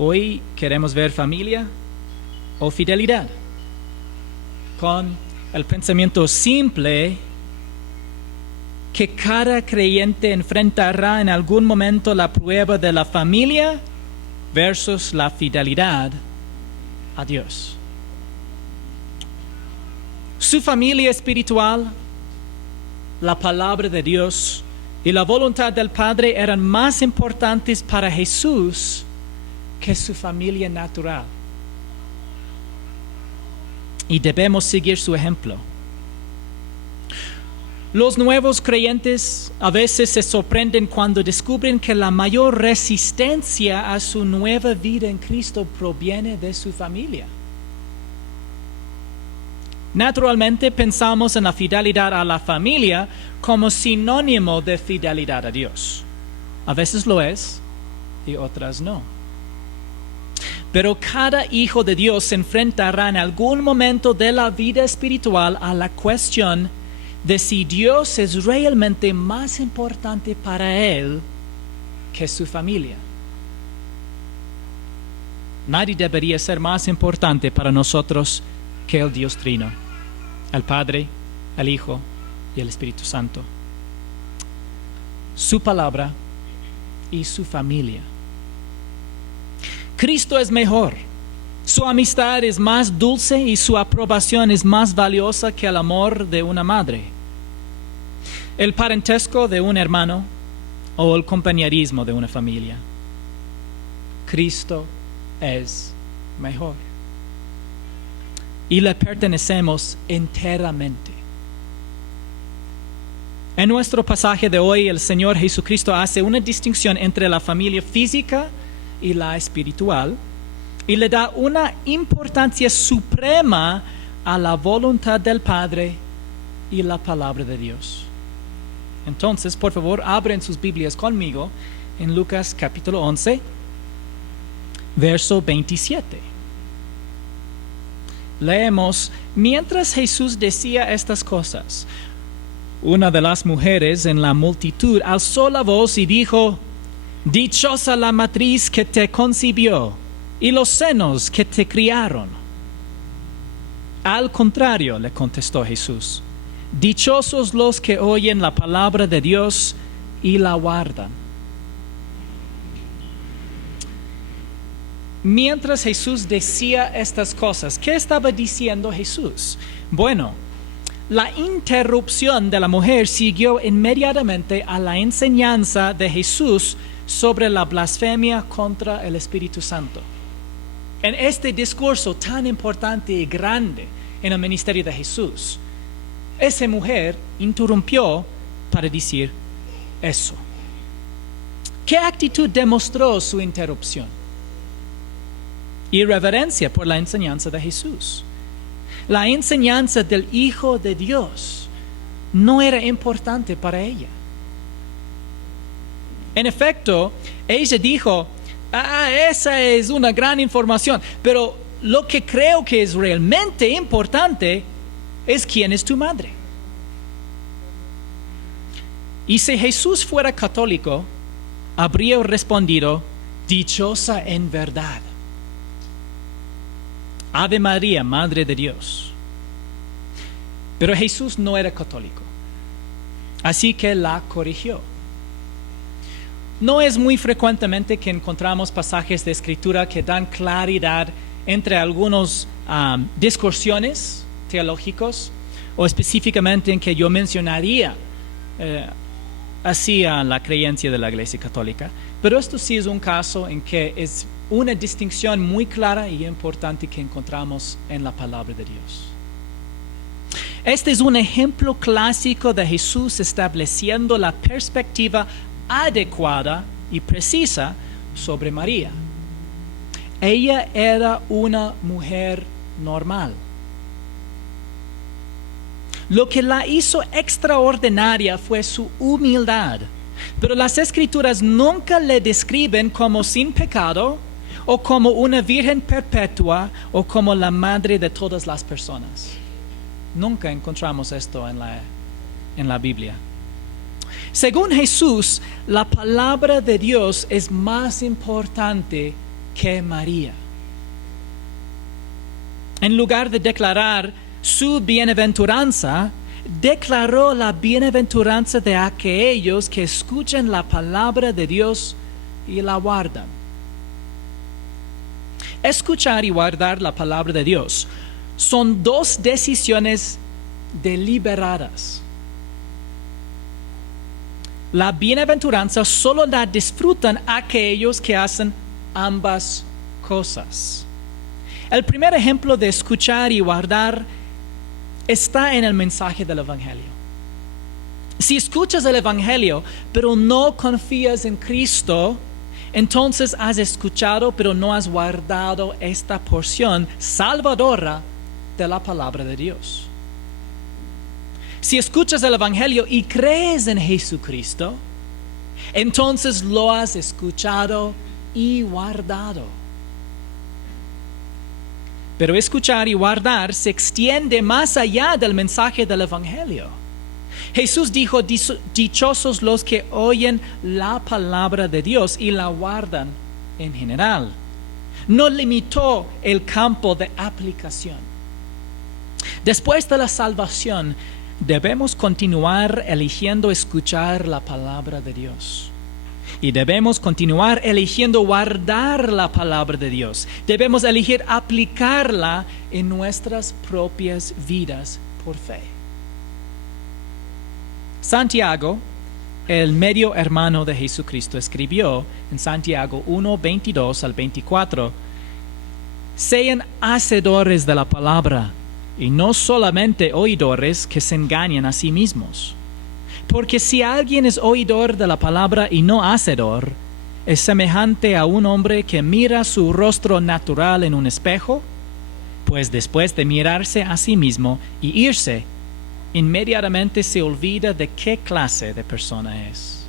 Hoy queremos ver familia o fidelidad, con el pensamiento simple que cada creyente enfrentará en algún momento la prueba de la familia versus la fidelidad a Dios. Su familia espiritual, la palabra de Dios y la voluntad del Padre eran más importantes para Jesús que su familia natural. Y debemos seguir su ejemplo. Los nuevos creyentes a veces se sorprenden cuando descubren que la mayor resistencia a su nueva vida en Cristo proviene de su familia. Naturalmente pensamos en la fidelidad a la familia como sinónimo de fidelidad a Dios. A veces lo es y otras no. Pero cada hijo de Dios se enfrentará en algún momento de la vida espiritual a la cuestión de si Dios es realmente más importante para él que su familia. Nadie debería ser más importante para nosotros que el Dios Trino, el Padre, el Hijo y el Espíritu Santo. Su palabra y su familia. Cristo es mejor. Su amistad es más dulce y su aprobación es más valiosa que el amor de una madre, el parentesco de un hermano o el compañerismo de una familia. Cristo es mejor. Y le pertenecemos enteramente. En nuestro pasaje de hoy, el Señor Jesucristo hace una distinción entre la familia física y la espiritual, y le da una importancia suprema a la voluntad del Padre y la palabra de Dios. Entonces, por favor, abren sus Biblias conmigo en Lucas capítulo 11, verso 27. Leemos: mientras Jesús decía estas cosas, una de las mujeres en la multitud alzó la voz y dijo: dichosa la matriz que te concibió y los senos que te criaron. Al contrario, le contestó Jesús, dichosos los que oyen la palabra de Dios y la guardan. Mientras Jesús decía estas cosas, ¿qué estaba diciendo Jesús? Bueno, la interrupción de la mujer siguió inmediatamente a la enseñanza de Jesús sobre la blasfemia contra el Espíritu Santo. En este discurso tan importante y grande en el ministerio de Jesús, esa mujer interrumpió para decir eso. ¿Qué actitud demostró su interrupción? Irreverencia por la enseñanza de Jesús. La enseñanza del Hijo de Dios no era importante para ella. En efecto, ella dijo: esa es una gran información, pero lo que creo que es realmente importante es quién es tu madre. Y si Jesús fuera católico, habría respondido: dichosa en verdad. Ave María, Madre de Dios. Pero Jesús no era católico, así que la corrigió. No es muy frecuentemente que encontramos pasajes de Escritura que dan claridad entre algunos discusiones teológicos, o específicamente en que yo mencionaría así a la creencia de la Iglesia Católica. Pero esto sí es un caso en que es una distinción muy clara y importante que encontramos en la palabra de Dios. Este es un ejemplo clásico de Jesús estableciendo la perspectiva adecuada y precisa sobre María. Ella era una mujer normal. Lo que la hizo extraordinaria fue su humildad, pero las Escrituras nunca le describen como sin pecado, o como una virgen perpetua, o como la madre de todas las personas. Nunca encontramos esto en la Biblia. Según Jesús, la palabra de Dios es más importante que María. En lugar de declarar su bienaventuranza, declaró la bienaventuranza de aquellos que escuchan la palabra de Dios y la guardan. Escuchar y guardar la palabra de Dios son dos decisiones deliberadas. La bienaventuranza solo la disfrutan aquellos que hacen ambas cosas. El primer ejemplo de escuchar y guardar está en el mensaje del Evangelio. Si escuchas el Evangelio, pero no confías en Cristo, entonces has escuchado, pero no has guardado esta porción salvadora de la palabra de Dios. Si escuchas el Evangelio y crees en Jesucristo, entonces lo has escuchado y guardado. Pero escuchar y guardar se extiende más allá del mensaje del Evangelio. Jesús dijo, dichosos los que oyen la palabra de Dios y la guardan en general. No limitó el campo de aplicación. Después de la salvación, debemos continuar eligiendo escuchar la palabra de Dios. Y debemos continuar eligiendo guardar la palabra de Dios. Debemos elegir aplicarla en nuestras propias vidas por fe. Santiago, el medio hermano de Jesucristo, escribió en Santiago 1, 22 al 24, sean hacedores de la palabra y no solamente oidores que se engañan a sí mismos. Porque si alguien es oidor de la palabra y no hacedor, es semejante a un hombre que mira su rostro natural en un espejo, pues después de mirarse a sí mismo y irse, inmediatamente se olvida de qué clase de persona es.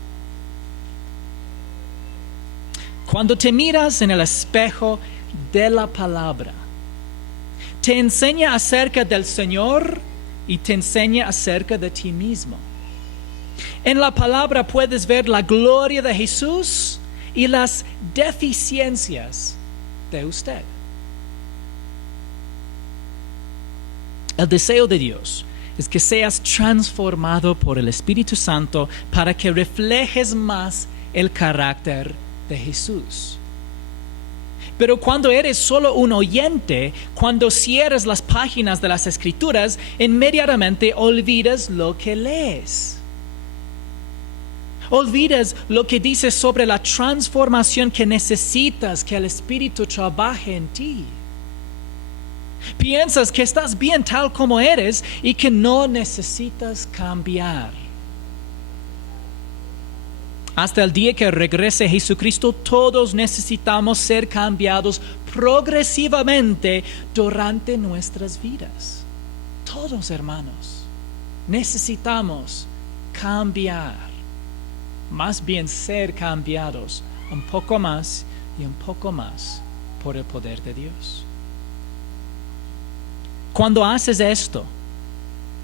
Cuando te miras en el espejo de la palabra, te enseña acerca del Señor y te enseña acerca de ti mismo. En la palabra puedes ver la gloria de Jesús y las deficiencias de usted. El deseo de Dios es que seas transformado por el Espíritu Santo para que reflejes más el carácter de Jesús. Pero cuando eres solo un oyente, cuando cierras las páginas de las Escrituras, inmediatamente olvidas lo que lees. Olvidas lo que dice sobre la transformación que necesitas que el Espíritu trabaje en ti. Piensas que estás bien tal como eres y que no necesitas cambiar. Hasta el día que regrese Jesucristo, todos necesitamos ser cambiados progresivamente durante nuestras vidas. Todos, hermanos, necesitamos cambiar. Más bien ser cambiados un poco más y un poco más por el poder de Dios. Cuando haces esto,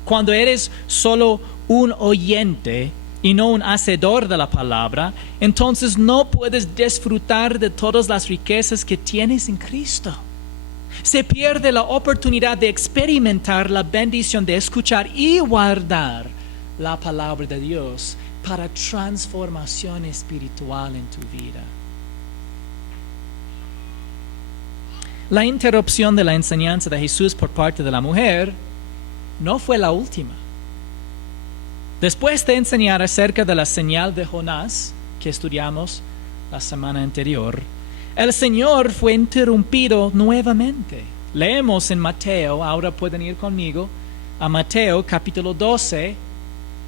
cuando eres solo un oyente y no un hacedor de la palabra, entonces no puedes disfrutar de todas las riquezas que tienes en Cristo. Se pierde la oportunidad de experimentar la bendición de escuchar y guardar la palabra de Dios para transformación espiritual en tu vida. La interrupción de la enseñanza de Jesús por parte de la mujer no fue la última. Después de enseñar acerca de la señal de Jonás, que estudiamos la semana anterior, el Señor fue interrumpido nuevamente. Leemos en Mateo, ahora pueden ir conmigo, a Mateo capítulo 12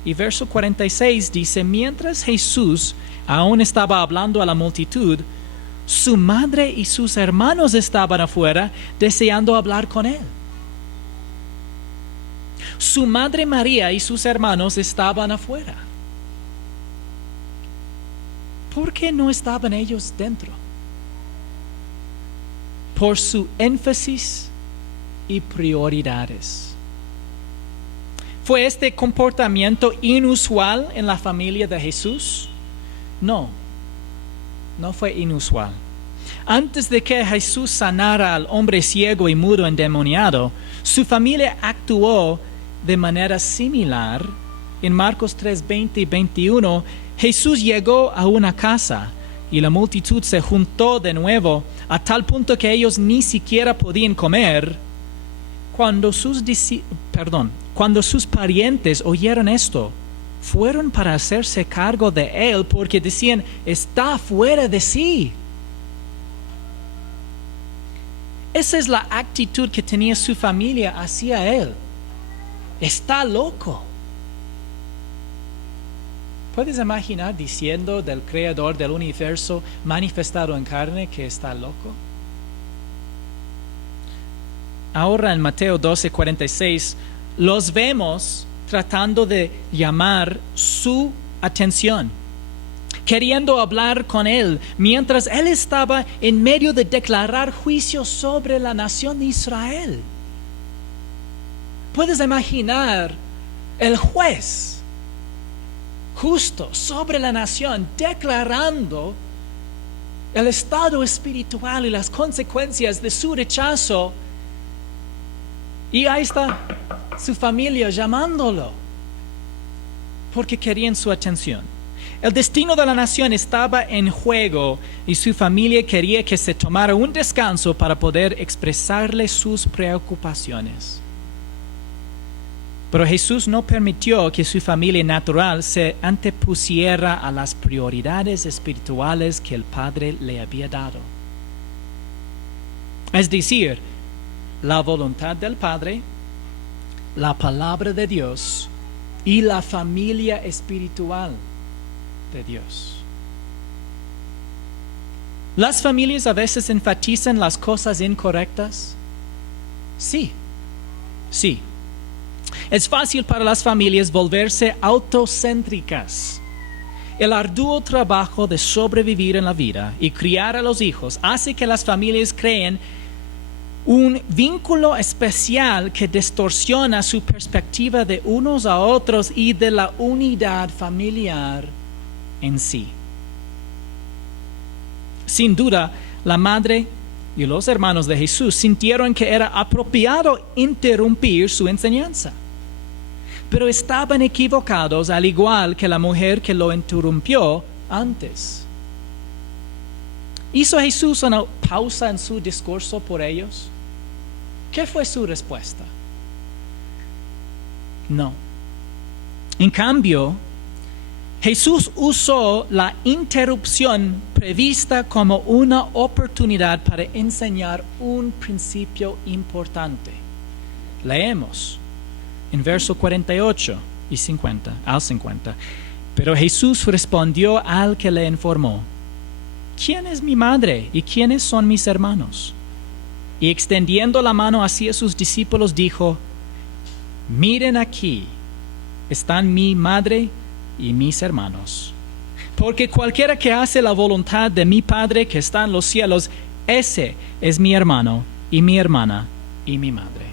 y verso 46 dice, mientras Jesús aún estaba hablando a la multitud, su madre y sus hermanos estaban afuera deseando hablar con él. Su madre María y sus hermanos estaban afuera. ¿Por qué no estaban ellos dentro? Por su énfasis y prioridades. ¿Fue este comportamiento inusual en la familia de Jesús? No, no fue inusual. Antes de que Jesús sanara al hombre ciego y mudo endemoniado, su familia actuó de manera similar. En Marcos 3, 20 y 21, Jesús llegó a una casa y la multitud se juntó de nuevo a tal punto que ellos ni siquiera podían comer. Cuando sus parientes oyeron esto, fueron para hacerse cargo de él porque decían, está fuera de sí. Esa es la actitud que tenía su familia hacia él. Está loco. ¿Puedes imaginar diciendo del creador del universo manifestado en carne que está loco? Ahora en Mateo 12:46 los vemos tratando de llamar su atención, queriendo hablar con él, mientras él estaba en medio de declarar juicio sobre la nación de Israel. ¿Puedes imaginar el juez justo sobre la nación declarando el estado espiritual y las consecuencias de su rechazo? Y ahí está su familia llamándolo porque querían su atención. El destino de la nación estaba en juego y su familia quería que se tomara un descanso para poder expresarle sus preocupaciones. Pero Jesús no permitió que su familia natural se antepusiera a las prioridades espirituales que el Padre le había dado. Es decir, la voluntad del Padre, la palabra de Dios y la familia espiritual de Dios. ¿Las familias a veces enfatizan las cosas incorrectas? Sí. Es fácil para las familias volverse autocéntricas. El arduo trabajo de sobrevivir en la vida y criar a los hijos hace que las familias creen un vínculo especial que distorsiona su perspectiva de unos a otros y de la unidad familiar en sí. Sin duda, la madre y los hermanos de Jesús sintieron que era apropiado interrumpir su enseñanza. Pero estaban equivocados, al igual que la mujer que lo interrumpió antes. ¿Hizo Jesús una pausa en su discurso por ellos? ¿Qué fue su respuesta? No. En cambio, Jesús usó la interrupción prevista como una oportunidad para enseñar un principio importante. Leemos en verso 48 y 50, al 50. Pero Jesús respondió al que le informó, ¿quién es mi madre y quiénes son mis hermanos? Y extendiendo la mano hacia sus discípulos dijo, miren aquí, están mi madre y mis hermanos. Porque cualquiera que hace la voluntad de mi Padre que está en los cielos, ese es mi hermano y mi hermana y mi madre.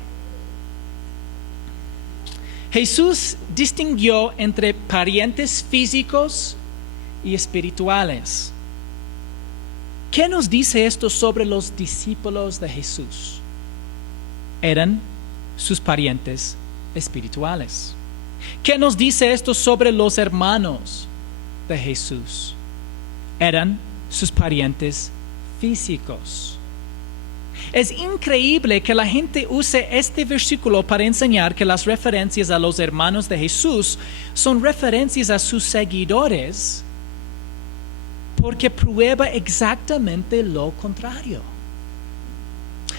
Jesús distinguió entre parientes físicos y espirituales. ¿Qué nos dice esto sobre los discípulos de Jesús? Eran sus parientes espirituales. ¿Qué nos dice esto sobre los hermanos de Jesús? Eran sus parientes físicos. Es increíble que la gente use este versículo para enseñar que las referencias a los hermanos de Jesús son referencias a sus seguidores, porque prueba exactamente lo contrario.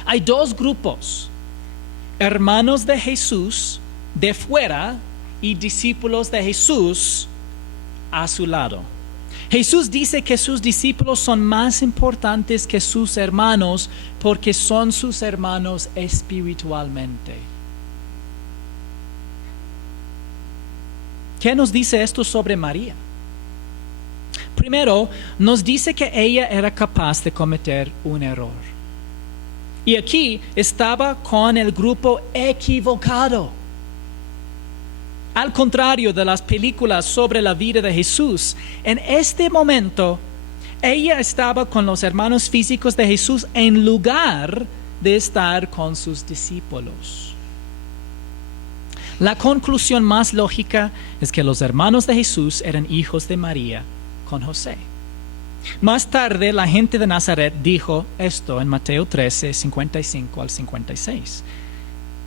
Hay dos grupos: hermanos de Jesús de fuera y discípulos de Jesús a su lado. Jesús dice que sus discípulos son más importantes que sus hermanos porque son sus hermanos espiritualmente. ¿Qué nos dice esto sobre María? Primero, nos dice que ella era capaz de cometer un error. Y aquí estaba con el grupo equivocado. Al contrario de las películas sobre la vida de Jesús, en este momento, ella estaba con los hermanos físicos de Jesús en lugar de estar con sus discípulos. La conclusión más lógica es que los hermanos de Jesús eran hijos de María con José. Más tarde, la gente de Nazaret dijo esto en Mateo 13, 55 al 56.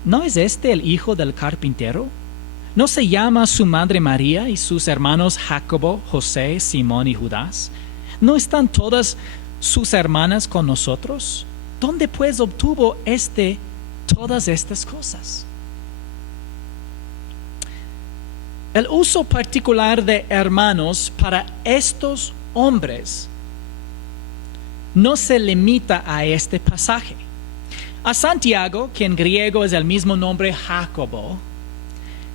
¿No es este el hijo del carpintero? ¿No se llama su madre María y sus hermanos Jacobo, José, Simón y Judas? ¿No están todas sus hermanas con nosotros? ¿Dónde pues obtuvo todas estas cosas? El uso particular de hermanos para estos hombres no se limita a este pasaje. A Santiago, que en griego es el mismo nombre Jacobo,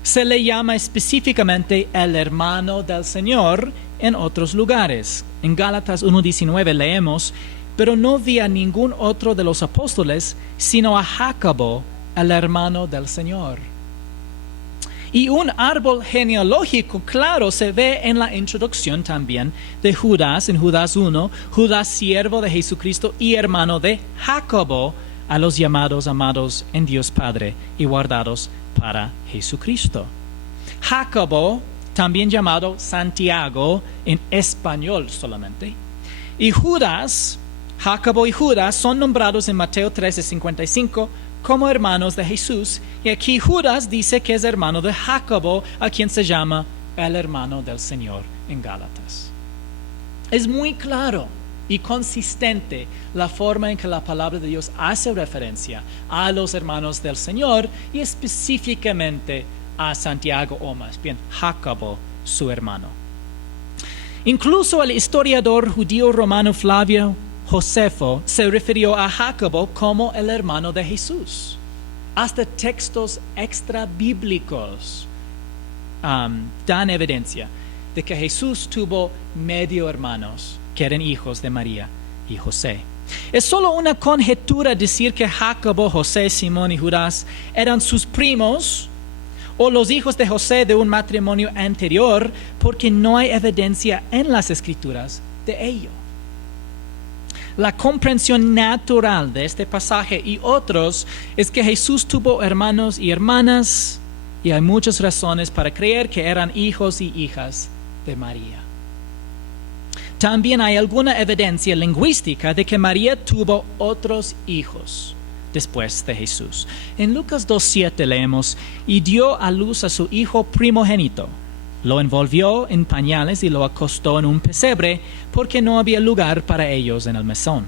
se le llama específicamente el hermano del Señor en otros lugares. En Gálatas 1:19 leemos: pero no vi a ningún otro de los apóstoles, sino a Jacobo, el hermano del Señor. Y un árbol genealógico claro se ve en la introducción también de Judas, en Judas 1, Judas siervo de Jesucristo y hermano de Jacobo, a los llamados amados en Dios Padre y guardados para Jesucristo. Jacobo, también llamado Santiago en español solamente, y Judas, Jacobo y Judas son nombrados en Mateo 13:55 como hermanos de Jesús, y aquí Judas dice que es hermano de Jacobo, a quien se llama el hermano del Señor en Gálatas. Es muy claro y consistente la forma en que la palabra de Dios hace referencia a los hermanos del Señor y específicamente a Santiago, o más bien Jacobo, su hermano. Incluso el historiador judío romano Flavio Josefo se refirió a Jacobo como el hermano de Jesús. Hasta textos extra bíblicos dan evidencia de que Jesús tuvo medio hermanos que eran hijos de María y José. Es solo una conjetura decir que Jacobo, José, Simón y Judas eran sus primos o los hijos de José de un matrimonio anterior, porque no hay evidencia en las Escrituras de ello. La comprensión natural de este pasaje y otros es que Jesús tuvo hermanos y hermanas, y hay muchas razones para creer que eran hijos y hijas de María. También hay alguna evidencia lingüística de que María tuvo otros hijos después de Jesús. En Lucas 2:7 leemos: y dio a luz a su hijo primogénito. Lo envolvió en pañales y lo acostó en un pesebre, porque no había lugar para ellos en el mesón.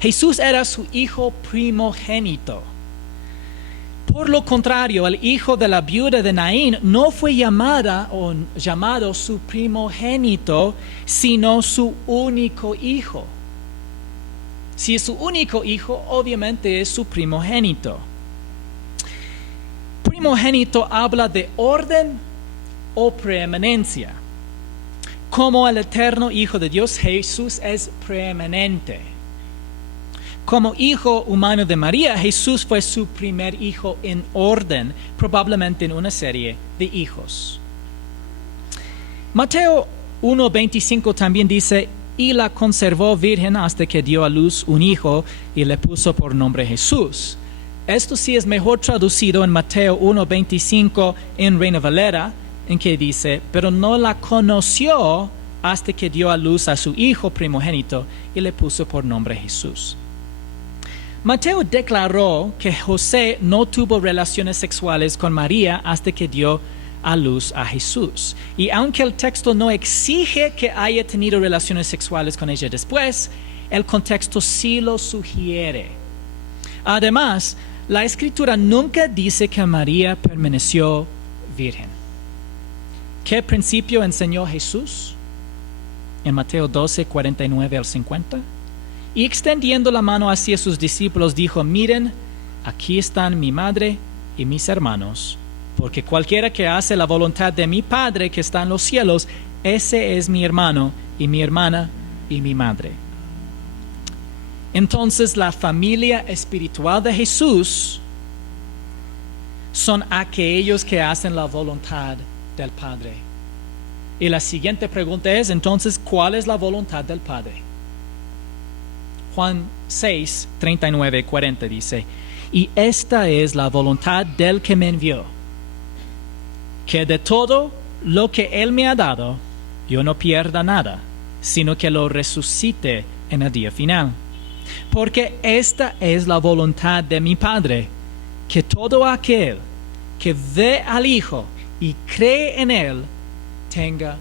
Jesús era su hijo primogénito. Por lo contrario, el hijo de la viuda de Naín no fue llamado su primogénito, sino su único hijo. Si es su único hijo, obviamente es su primogénito. Primogénito habla de orden o preeminencia. Como el eterno Hijo de Dios, Jesús es preeminente. Como hijo humano de María, Jesús fue su primer hijo en orden, probablemente en una serie de hijos. Mateo 1:25 también dice: y la conservó virgen hasta que dio a luz un hijo y le puso por nombre Jesús. Esto sí es mejor traducido en Mateo 1:25 en Reina Valera, en que dice: pero no la conoció hasta que dio a luz a su hijo primogénito y le puso por nombre Jesús. Mateo declaró que José no tuvo relaciones sexuales con María hasta que dio a luz a Jesús. Y aunque el texto no exige que haya tenido relaciones sexuales con ella después, el contexto sí lo sugiere. Además, la Escritura nunca dice que María permaneció virgen. ¿Qué principio enseñó Jesús? En Mateo 12, 49 al 50. Y extendiendo la mano hacia sus discípulos, dijo: miren, aquí están mi madre y mis hermanos, porque cualquiera que hace la voluntad de mi Padre que está en los cielos, ese es mi hermano y mi hermana y mi madre. Entonces, la familia espiritual de Jesús son aquellos que hacen la voluntad del Padre. Y la siguiente pregunta es, entonces, ¿cuál es la voluntad del Padre? Juan 6, 39, 40 dice, y esta es la voluntad del que me envió, que de todo lo que Él me ha dado, yo no pierda nada, sino que lo resucite en el día final. Porque esta es la voluntad de mi Padre, que todo aquel que ve al Hijo y cree en Él, tenga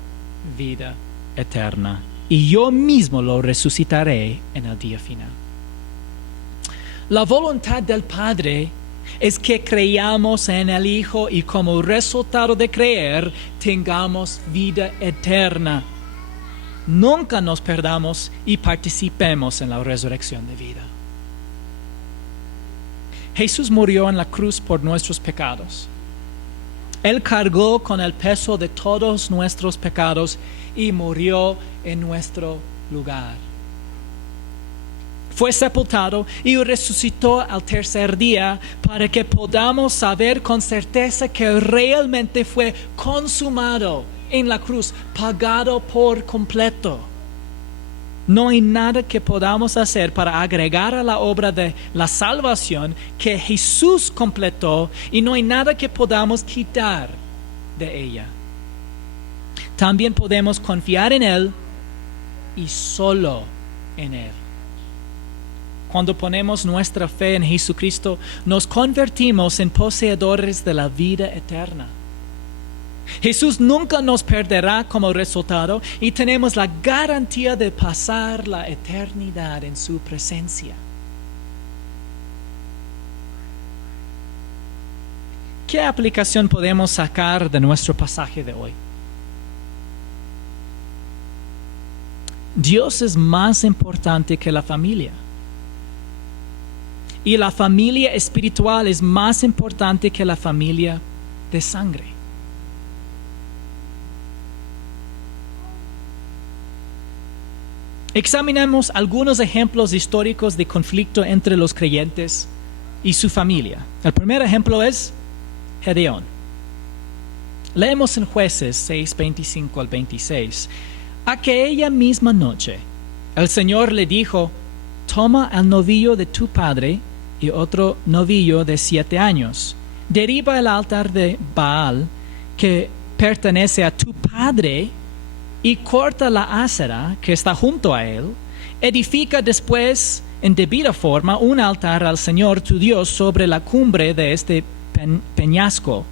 vida eterna, y yo mismo lo resucitaré en el día final. La voluntad del Padre es que creamos en el Hijo y como resultado de creer tengamos vida eterna. Nunca nos perdamos y participemos en la resurrección de vida. Jesús murió en la cruz por nuestros pecados. Él cargó con el peso de todos nuestros pecados y murió en nuestro lugar. Fue sepultado y resucitó al tercer día para que podamos saber con certeza que realmente fue consumado en la cruz, pagado por completo. No hay nada que podamos hacer para agregar a la obra de la salvación que Jesús completó y no hay nada que podamos quitar de ella. También podemos confiar en Él y solo en Él. Cuando ponemos nuestra fe en Jesucristo, nos convertimos en poseedores de la vida eterna. Jesús nunca nos perderá como resultado y tenemos la garantía de pasar la eternidad en su presencia. ¿Qué aplicación podemos sacar de nuestro pasaje de hoy? Dios es más importante que la familia. Y la familia espiritual es más importante que la familia de sangre. Examinemos algunos ejemplos históricos de conflicto entre los creyentes y su familia. El primer ejemplo es Gedeón. Leemos en Jueces 6, 25 al 26. Aquella misma noche, el Señor le dijo, toma al novillo de tu padre y otro novillo de 7 años. Derriba el altar de Baal que pertenece a tu padre y corta la ásera que está junto a él. Edifica después en debida forma un altar al Señor tu Dios sobre la cumbre de este peñasco.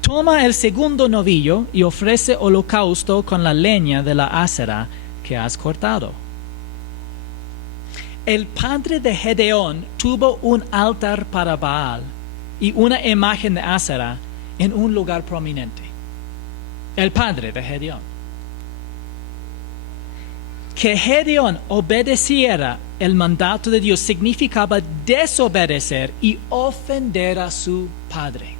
Toma el segundo novillo y ofrece holocausto con la leña de la ásera que has cortado. El padre de Gedeón tuvo un altar para Baal y una imagen de ásera en un lugar prominente. El padre de Gedeón. Que Gedeón obedeciera el mandato de Dios significaba desobedecer y ofender a su padre.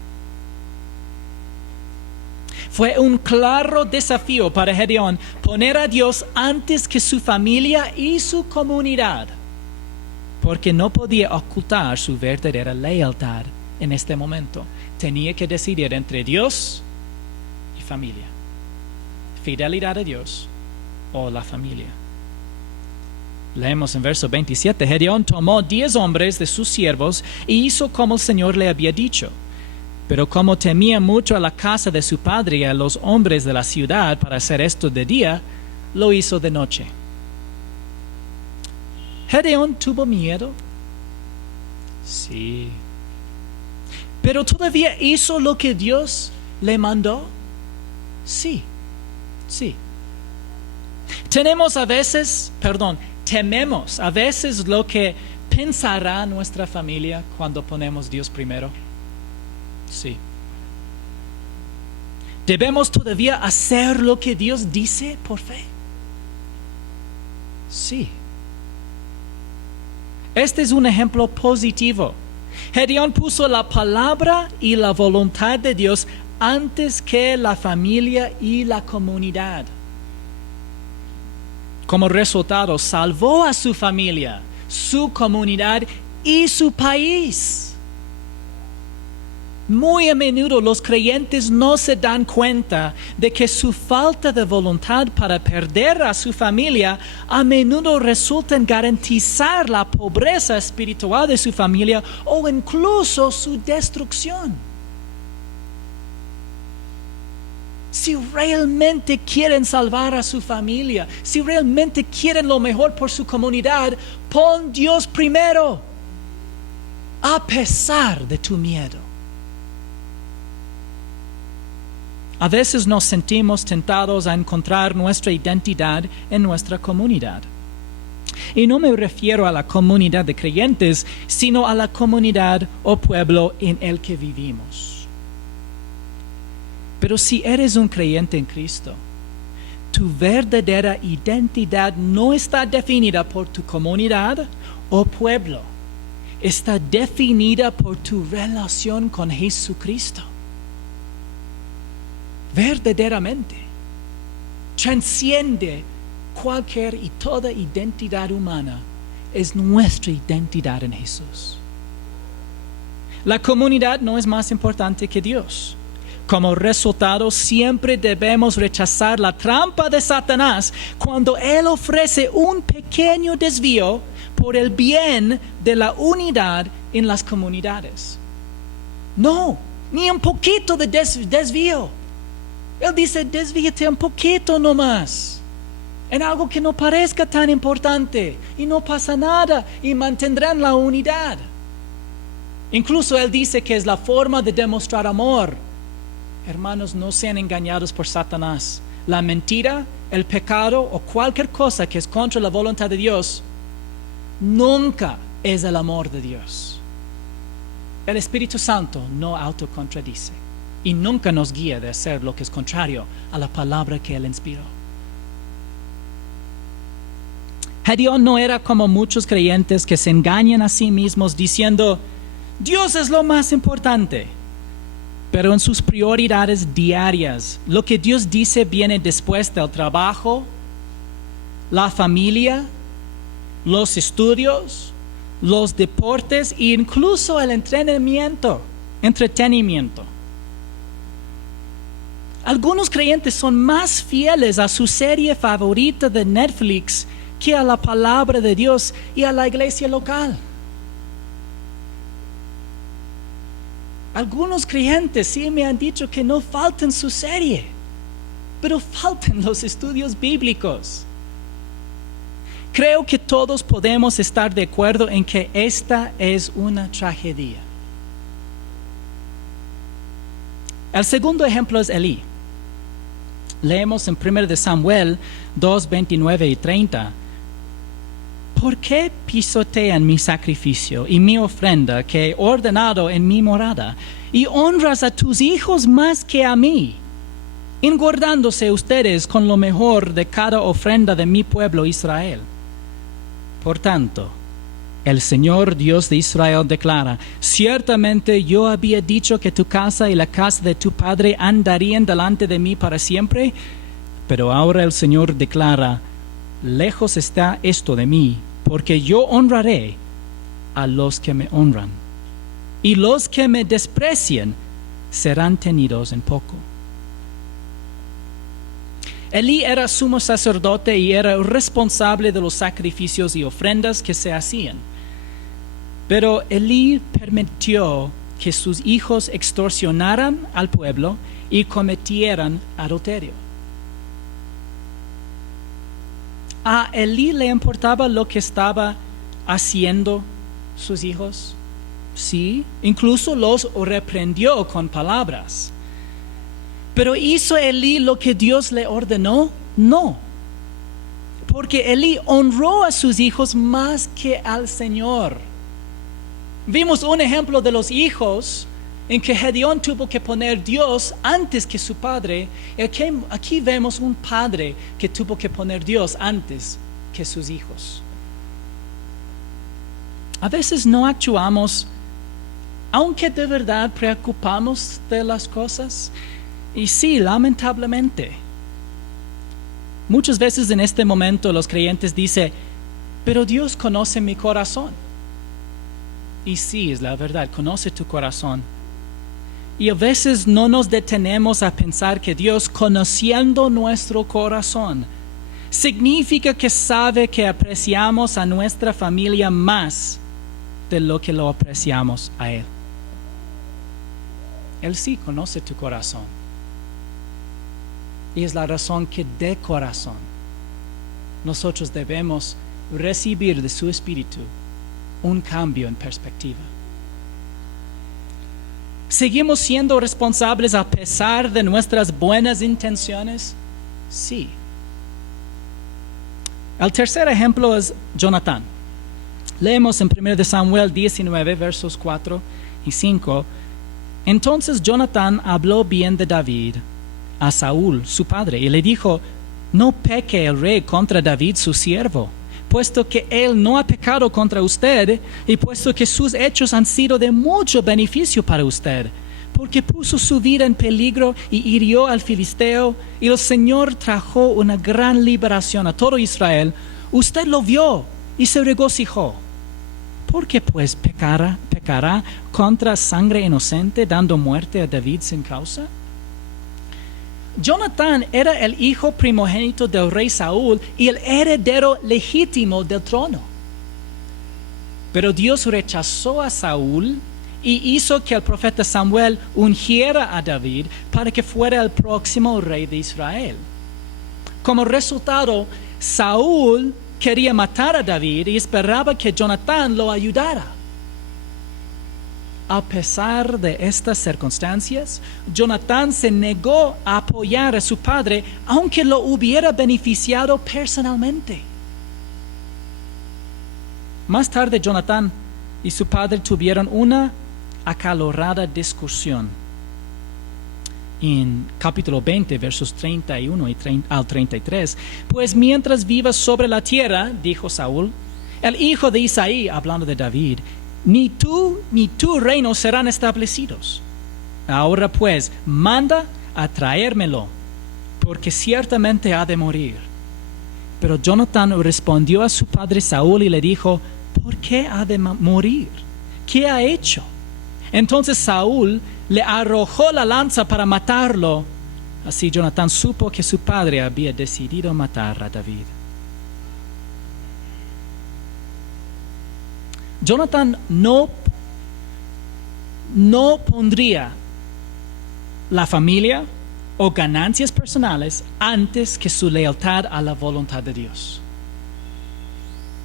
Fue un claro desafío para Gedeón poner a Dios antes que su familia y su comunidad, porque no podía ocultar su verdadera lealtad en este momento. Tenía que decidir entre Dios y familia. Fidelidad a Dios o la familia. Leemos en verso 27, Gedeón tomó 10 hombres de sus siervos y hizo como el Señor le había dicho. Pero como temía mucho a la casa de su padre y a los hombres de la ciudad para hacer esto de día, lo hizo de noche. ¿Gedeón tuvo miedo? Sí. ¿Pero todavía hizo lo que Dios le mandó? Sí. Tememos a veces lo que pensará nuestra familia cuando ponemos Dios primero. Sí. ¿Debemos todavía hacer lo que Dios dice por fe? Sí. Este es un ejemplo positivo. Gedeón puso la palabra y la voluntad de Dios antes que la familia y la comunidad. Como resultado, salvó a su familia, su comunidad y su país. Muy a menudo los creyentes no se dan cuenta de que su falta de voluntad para perder a su familia a menudo resulta en garantizar la pobreza espiritual de su familia o incluso su destrucción. Si realmente quieren salvar a su familia, si realmente quieren lo mejor por su comunidad, pon Dios primero, a pesar de tu miedo. A veces nos sentimos tentados a encontrar nuestra identidad en nuestra comunidad. Y no me refiero a la comunidad de creyentes, sino a la comunidad o pueblo en el que vivimos. Pero si eres un creyente en Cristo, tu verdadera identidad no está definida por tu comunidad o pueblo. Está definida por tu relación con Jesucristo. Verdaderamente transciende cualquier y toda identidad humana, es nuestra identidad en Jesús. La comunidad no es más importante que Dios. Como resultado, siempre debemos rechazar la trampa de Satanás cuando Él ofrece un pequeño desvío por el bien de la unidad en las comunidades. No, ni un poquito de desvío. Él dice, desvíate un poquito nomás, en algo que no parezca tan importante, y no pasa nada, y mantendrán la unidad. Incluso Él dice que es la forma de demostrar amor. Hermanos, no sean engañados por Satanás. La mentira, el pecado o cualquier cosa que es contra la voluntad de Dios, nunca es el amor de Dios. El Espíritu Santo no autocontradice y nunca nos guía de hacer lo que es contrario a la palabra que Él inspiró. Gedeón no era como muchos creyentes que se engañan a sí mismos diciendo, Dios es lo más importante. Pero en sus prioridades diarias, lo que Dios dice viene después del trabajo, la familia, los estudios, los deportes e incluso el entretenimiento. Algunos creyentes son más fieles a su serie favorita de Netflix que a la palabra de Dios y a la iglesia local. Algunos creyentes sí me han dicho que no faltan su serie, pero faltan los estudios bíblicos. Creo que todos podemos estar de acuerdo en que esta es una tragedia. El segundo ejemplo es Elí. Leemos en 1 Samuel 2, 29 y 30. ¿Por qué pisotean mi sacrificio y mi ofrenda que he ordenado en mi morada, y honras a tus hijos más que a mí, engordándose ustedes con lo mejor de cada ofrenda de mi pueblo Israel? Por tanto, el Señor Dios de Israel declara, ciertamente yo había dicho que tu casa y la casa de tu padre andarían delante de mí para siempre, pero ahora el Señor declara, lejos está esto de mí, porque yo honraré a los que me honran, y los que me desprecian serán tenidos en poco. Elí era sumo sacerdote y era responsable de los sacrificios y ofrendas que se hacían. Pero Elí permitió que sus hijos extorsionaran al pueblo y cometieran adulterio. ¿A Elí le importaba lo que estaba haciendo sus hijos? Sí, incluso los reprendió con palabras. ¿Pero hizo Elí lo que Dios le ordenó? No. Porque Elí honró a sus hijos más que al Señor. Vimos un ejemplo de los hijos en que Gedeón tuvo que poner Dios antes que su padre. Aquí vemos un padre que tuvo que poner Dios antes que sus hijos. A veces no actuamos, aunque de verdad preocupamos de las cosas. Y sí, lamentablemente, muchas veces en este momento los creyentes dicen, pero Dios conoce mi corazón. Y sí, es la verdad, conoce tu corazón. Y a veces no nos detenemos a pensar que Dios, conociendo nuestro corazón, significa que sabe que apreciamos a nuestra familia más de lo que lo apreciamos a Él. Él sí conoce tu corazón. Y es la razón que de corazón nosotros debemos recibir de su Espíritu un cambio en perspectiva. ¿Seguimos siendo responsables a pesar de nuestras buenas intenciones? Sí. El tercer ejemplo es Jonatán. Leemos en 1 Samuel 19, versos 4 y 5. Entonces Jonatán habló bien de David a Saúl, su padre, y le dijo: no peque el rey contra David, su siervo, puesto que él no ha pecado contra usted, y puesto que sus hechos han sido de mucho beneficio para usted, porque puso su vida en peligro y hirió al filisteo, y el Señor trajo una gran liberación a todo Israel. Usted lo vio y se regocijó. ¿Por qué pues pecará contra sangre inocente, dando muerte a David sin causa? Jonatán era el hijo primogénito del rey Saúl y el heredero legítimo del trono. Pero Dios rechazó a Saúl y hizo que el profeta Samuel ungiera a David para que fuera el próximo rey de Israel. Como resultado, Saúl quería matar a David y esperaba que Jonatán lo ayudara. A pesar de estas circunstancias, Jonatán se negó a apoyar a su padre, aunque lo hubiera beneficiado personalmente. Más tarde, Jonatán y su padre tuvieron una acalorada discusión. En capítulo 20, versos 31 al 33, pues mientras vivas sobre la tierra, dijo Saúl, el hijo de Isaí, hablando de David, ni tú ni tu reino serán establecidos. Ahora pues, manda a traérmelo, porque ciertamente ha de morir. Pero Jonatán respondió a su padre Saúl y le dijo: ¿por qué ha de morir? ¿Qué ha hecho? Entonces Saúl le arrojó la lanza para matarlo. Así Jonatán supo que su padre había decidido matar a David. Jonatán no pondría la familia o ganancias personales antes que su lealtad a la voluntad de Dios.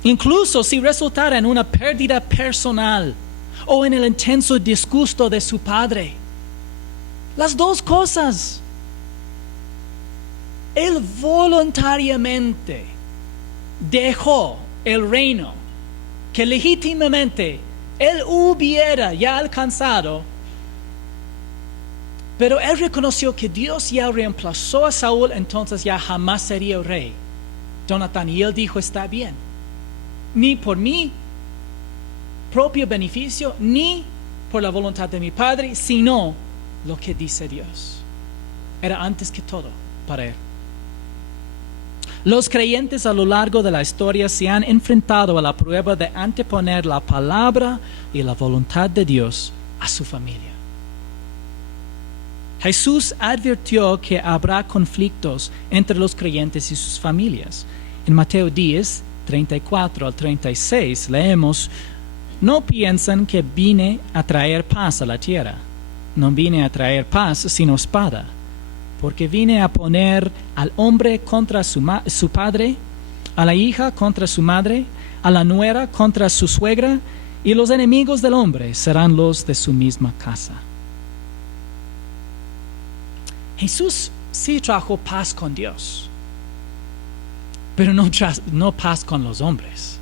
Incluso si resultara en una pérdida personal o en el intenso disgusto de su padre. Las dos cosas. Él voluntariamente dejó el reino que legítimamente él hubiera ya alcanzado, pero él reconoció que Dios ya reemplazó a Saúl, entonces ya jamás sería el rey. Jonatán, y él dijo: está bien, ni por mi propio beneficio, ni por la voluntad de mi padre, sino lo que dice Dios. Era antes que todo para él. Los creyentes a lo largo de la historia se han enfrentado a la prueba de anteponer la palabra y la voluntad de Dios a su familia. Jesús advirtió que habrá conflictos entre los creyentes y sus familias. En Mateo 10, 34 al 36 leemos: no piensan que vine a traer paz a la tierra. No vine a traer paz sino espada. Porque vine a poner al hombre contra su padre, a la hija contra su madre, a la nuera contra su suegra, y los enemigos del hombre serán los de su misma casa. Jesús sí trajo paz con Dios, pero no paz con los hombres.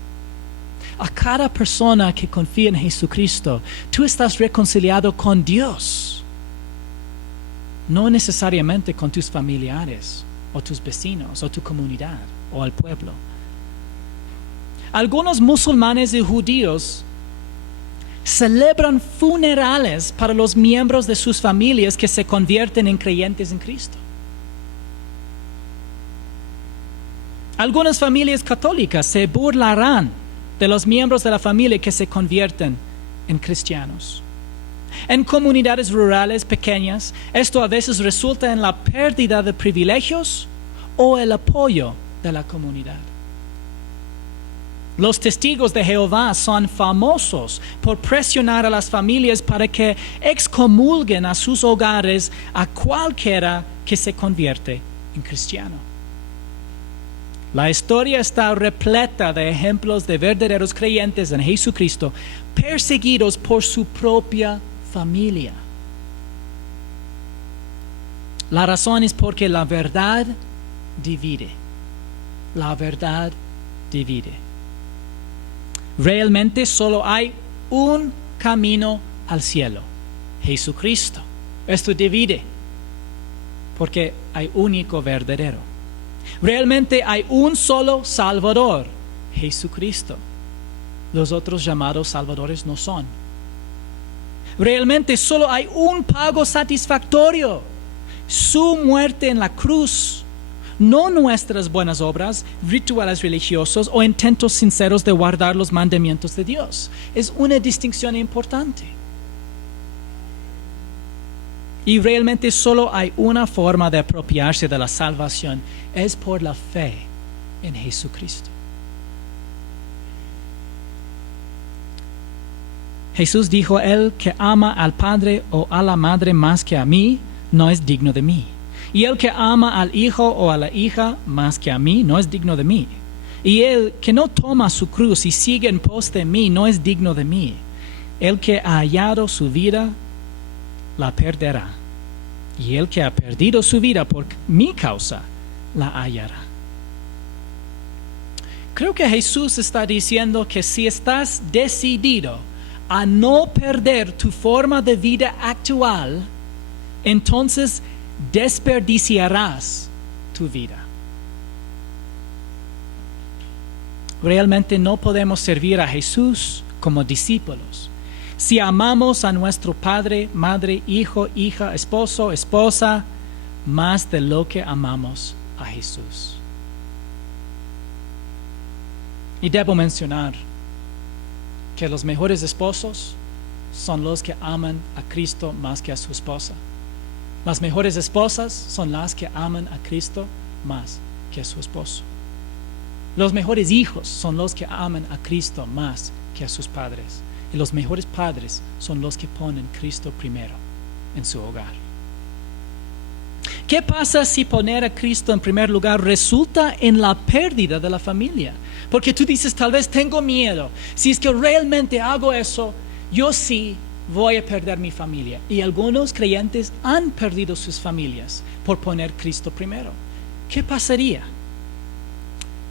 A cada persona que confía en Jesucristo, tú estás reconciliado con Dios. No necesariamente con tus familiares, o tus vecinos, o tu comunidad, o el pueblo. Algunos musulmanes y judíos celebran funerales para los miembros de sus familias que se convierten en creyentes en Cristo. Algunas familias católicas se burlarán de los miembros de la familia que se convierten en cristianos. En comunidades rurales pequeñas, esto a veces resulta en la pérdida de privilegios o el apoyo de la comunidad. Los testigos de Jehová son famosos por presionar a las familias para que excomulguen a sus hogares a cualquiera que se convierte en cristiano. La historia está repleta de ejemplos de verdaderos creyentes en Jesucristo perseguidos por su propia familia. La razón es porque la verdad divide. La verdad divide. Realmente solo hay un camino al cielo, Jesucristo. Esto divide, porque hay único verdadero. Realmente hay un solo Salvador, Jesucristo. Los otros llamados salvadores no son. Realmente solo hay un pago satisfactorio, su muerte en la cruz. No nuestras buenas obras, rituales religiosos o intentos sinceros de guardar los mandamientos de Dios. Es una distinción importante. Y realmente solo hay una forma de apropiarse de la salvación, es por la fe en Jesucristo. Jesús dijo, el que ama al padre o a la madre más que a mí, no es digno de mí. Y el que ama al hijo o a la hija más que a mí, no es digno de mí. Y el que no toma su cruz y sigue en pos de mí, no es digno de mí. El que ha hallado su vida, la perderá. Y el que ha perdido su vida por mi causa, la hallará. Creo que Jesús está diciendo que si estás decidido a no perder tu forma de vida actual, entonces desperdiciarás tu vida. Realmente no podemos servir a Jesús como discípulos si amamos a nuestro padre, madre, hijo, hija, esposo, esposa, más de lo que amamos a Jesús. Y debo mencionar que los mejores esposos son los que aman a Cristo más que a su esposa. Las mejores esposas son las que aman a Cristo más que a su esposo. Los mejores hijos son los que aman a Cristo más que a sus padres. Y los mejores padres son los que ponen a Cristo primero en su hogar. ¿Qué pasa si poner a Cristo en primer lugar resulta en la pérdida de la familia? Porque tú dices, tal vez tengo miedo. Si es que realmente hago eso, yo sí voy a perder mi familia. Y algunos creyentes han perdido sus familias por poner a Cristo primero. ¿Qué pasaría?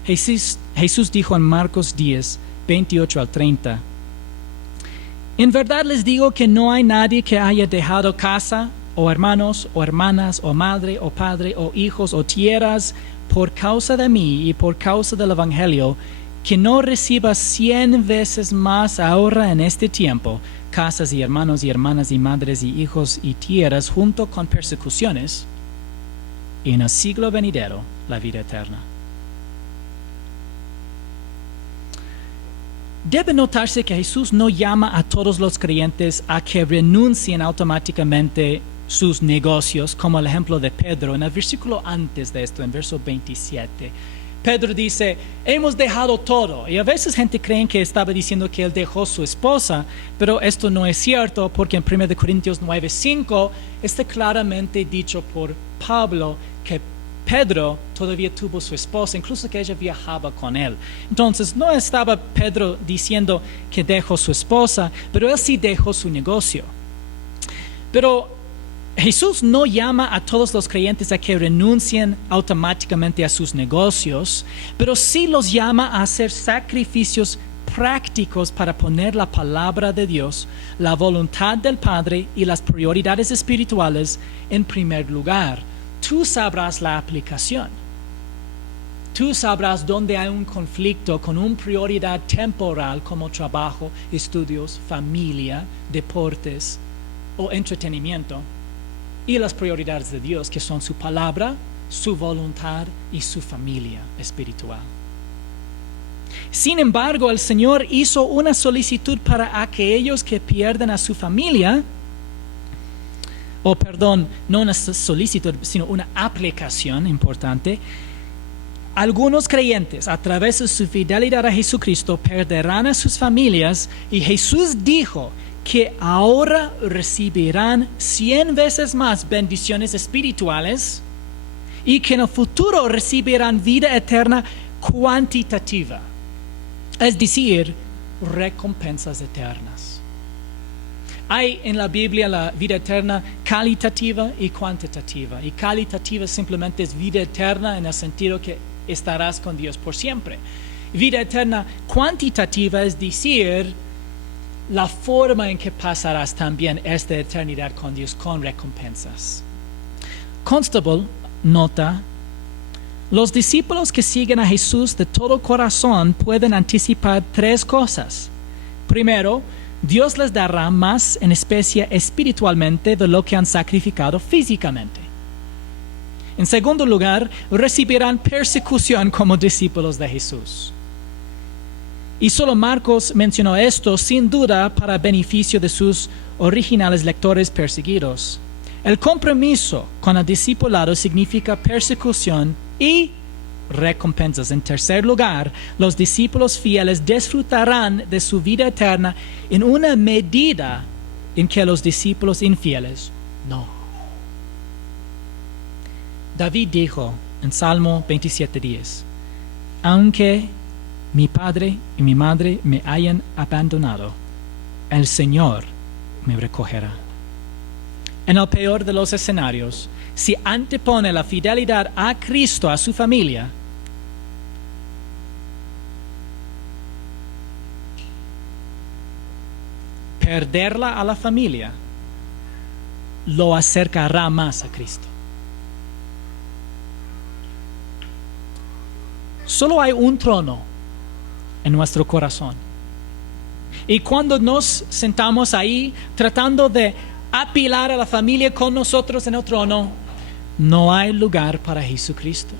Jesús dijo en Marcos 10, 28 al 30, en verdad les digo que no hay nadie que haya dejado casa, o hermanos, o hermanas, o madre, o padre, o hijos, o tierras, por causa de mí y por causa del Evangelio, que no reciba 100 veces más ahora en este tiempo, casas y hermanos y hermanas y madres y hijos y tierras, junto con persecuciones, y en el siglo venidero la vida eterna. Debe notarse que Jesús no llama a todos los creyentes a que renuncien automáticamente sus negocios, como el ejemplo de Pedro. En el versículo antes de esto, en verso 27, Pedro dice, hemos dejado todo. Y a veces gente cree que estaba diciendo que él dejó su esposa, pero esto no es cierto, porque en 1 Corintios 9:5 está claramente dicho por Pablo que Pedro todavía tuvo su esposa, incluso que ella viajaba con él. Entonces no estaba Pedro diciendo que dejó su esposa, pero él sí dejó su negocio. Pero Jesús no llama a todos los creyentes a que renuncien automáticamente a sus negocios, pero sí los llama a hacer sacrificios prácticos para poner la palabra de Dios, la voluntad del Padre y las prioridades espirituales en primer lugar. Tú sabrás la aplicación. Tú sabrás dónde hay un conflicto con una prioridad temporal como trabajo, estudios, familia, deportes o entretenimiento, y las prioridades de Dios, que son su palabra, su voluntad y su familia espiritual. Sin embargo, el Señor hizo una solicitud para aquellos que pierden a su familia no una solicitud, sino una aplicación importante. Algunos creyentes, a través de su fidelidad a Jesucristo, perderán a sus familias, y Jesús dijo que ahora recibirán 100 veces más bendiciones espirituales y que en el futuro recibirán vida eterna cuantitativa, es decir, recompensas eternas. Hay en la Biblia la vida eterna calitativa y cuantitativa, y calitativa simplemente es vida eterna en el sentido que estarás con Dios por siempre. Vida eterna cuantitativa es decir, la forma en que pasarás también esta eternidad con Dios con recompensas. Constable nota: los discípulos que siguen a Jesús de todo corazón pueden anticipar 3 cosas. Primero, Dios les dará más en especie espiritualmente de lo que han sacrificado físicamente. En segundo lugar, recibirán persecución como discípulos de Jesús. Y solo Marcos mencionó esto sin duda para beneficio de sus originales lectores perseguidos. El compromiso con el discipulado significa persecución y recompensas. En tercer lugar, los discípulos fieles disfrutarán de su vida eterna en una medida en que los discípulos infieles no. David dijo en Salmo 27:10: aunque mi padre y mi madre me hayan abandonado, el Señor me recogerá. En el peor de los escenarios, si antepone la fidelidad a Cristo a su familia, perderla a la familia lo acercará más a Cristo. Solo hay un trono en nuestro corazón. Y cuando nos sentamos ahí tratando de apilar a la familia con nosotros en el trono, no hay lugar para Jesucristo.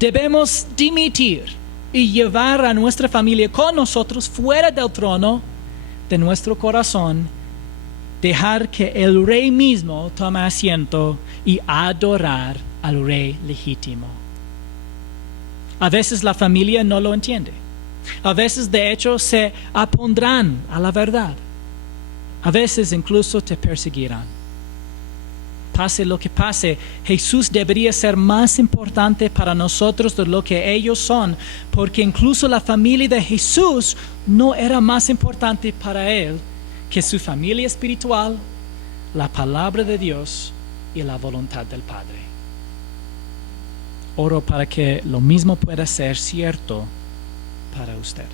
Debemos dimitir y llevar a nuestra familia con nosotros fuera del trono de nuestro corazón, dejar que el Rey mismo tome asiento y adorar al Rey legítimo. A veces la familia no lo entiende. A veces de hecho se opondrán a la verdad. A veces incluso te perseguirán. Pase lo que pase, Jesús debería ser más importante para nosotros de lo que ellos son, porque incluso la familia de Jesús no era más importante para él que su familia espiritual, la palabra de Dios y la voluntad del Padre. Oro para que lo mismo pueda ser cierto para usted.